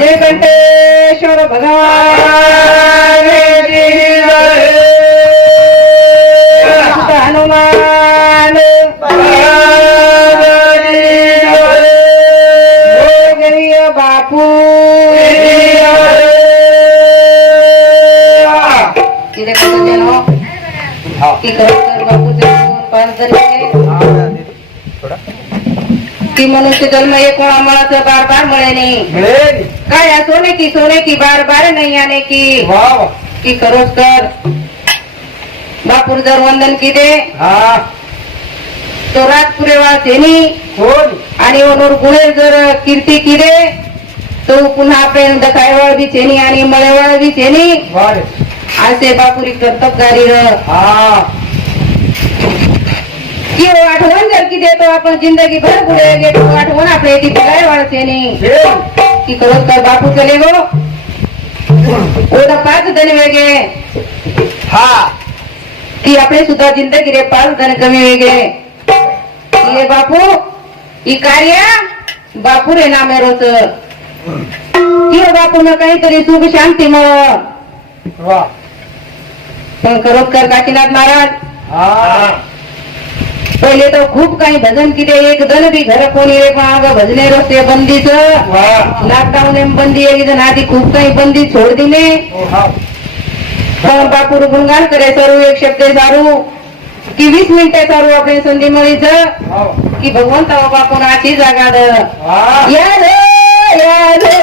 जय कंटेश्वर भगवान हनुमान बापू किती कसं जनो की खरोखर जरी की मनुष्य जन्म एक मुळाचं बार बार मिळे नाही काय या सोने की सोने की बार बार नहीं आने की. की खरोच कर बापूर जर वंदन की दे तो रात पुरेवा सेनी आणि ओनूर गुळे जर कीर्ती की दे तो पुन्हा आपण दखायवळ बी चेनी आणि मळेवळ बी चेनी असे बापुरी कर्तबगारी र. की वो आठवण जर की देतो आपण जिंदगी भर पुढे. गेलो आठवण आपल्या ती पिलायवळ चेनी की खरोच कर बापू चले गो. पाच जण वेगळे. की आपले सुद्धा जिंदगी रे पाच जण कमी की हे बापू ही कार्य बापू रे नामे रोच. की हो बापू न काहीतरी सुख शांती मळ पण खरोखर काशीनाथ महाराज. पहिले तर खूप काही भजन किती एक जण बी घर कोणी रे अगं भजने रस्ते बंदीच. लॉकडाऊन बंदी एक जण आधी खूप काही बंदी सोड दिले बापूर गुणगान करे सर्व एक शब्द सारू. की वीस मिनिटे सारू आपले संधी मळीच. की भगवंत बापून आची जागा द? या रे, या रे,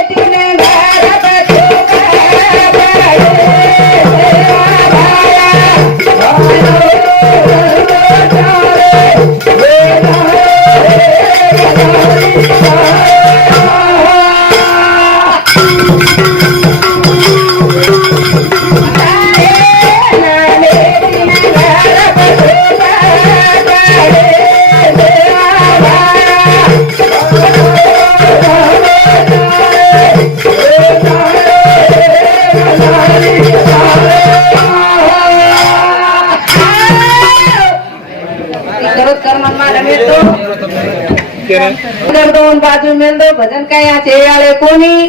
दोन बाजू मिळतो भजन काय असे आले कोणी?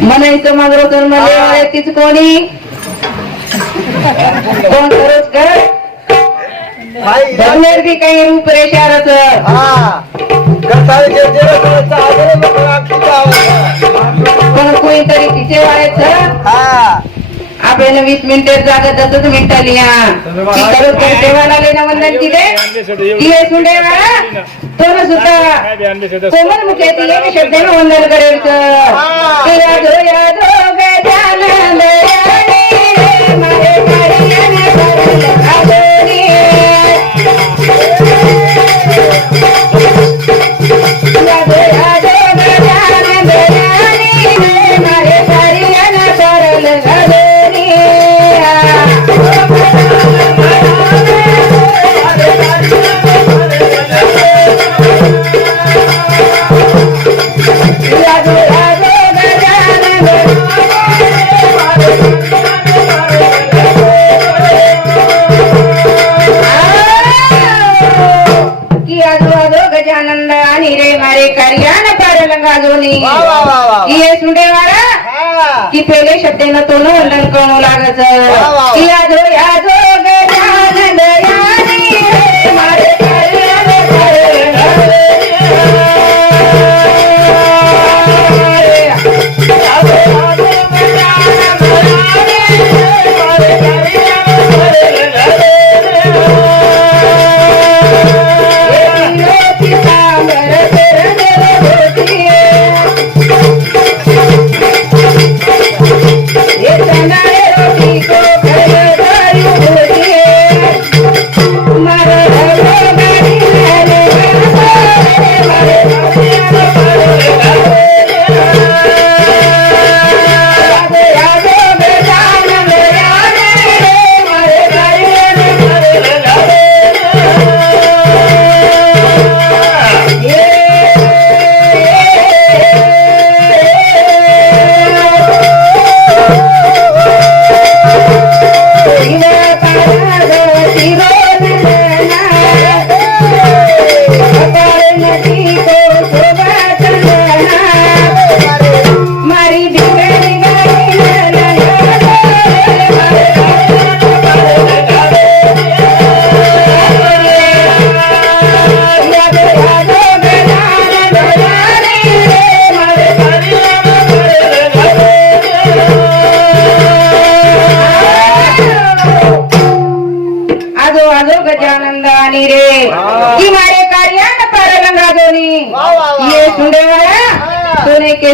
म्हणायचं मग रोजनमध्ये आले तीच कोणी? कोण खरंच कर धर्मेर बी काही रूप रेषारच पण कोणीतरी तिचे वाळायचं आपल्याला वीस मिनिटे जागा दसच मिनिटं लिहा ती खरंच कर देवाला लेणं वंदन केले ती आहे सुंडे वाळा तो न सुद्धा कोमल मुखे ती एक शब्दानं वंदन करेल तर यादो यादो गजानन आजो आजो गजानंद आणि रे मारे कार्यान पारल गाजोनी की सुंडे वाळा की पेले शब्देनं तो न लागत. की आजो आजो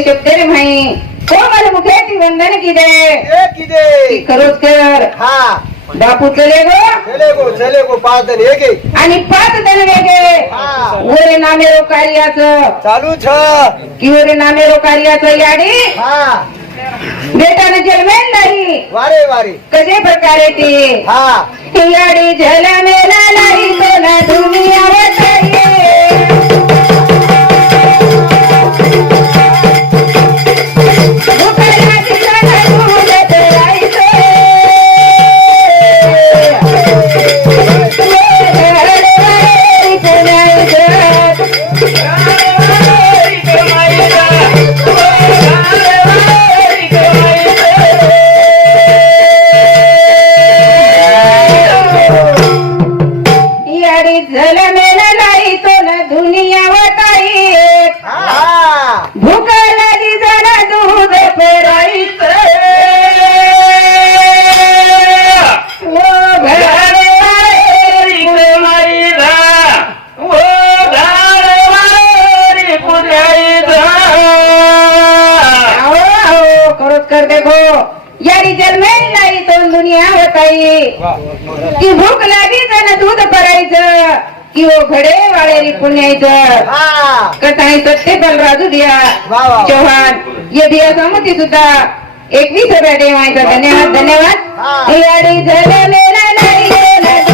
तेरे भाई कोमल मुखेची वंदन किदे किदे खरोच कर. हा. बापू चले गो. चले गो चले गो पाच जण एक एक आणि पाच जण वेगळे हा. ओरे नामेरो कार्याचं चालू छ. की ओरे नामेरो कार्याचं याडी? हा. बेटानं जन्मेल नाही. वारे वारे. कसे प्रकारे ती? हा. याडी झलमेला जन्मेल नाही तो दुनिया होताई की भूक लागी जरा दूध पेरायचं कि ओ घडे वाळेरी पुण्याचं. कथाई सत्य बलराजू दिया. चौहान. ये दिया सहमती सुद्धा. एकवीस रुपया देवायचा धन्यवाद. धन्यवाद. नाही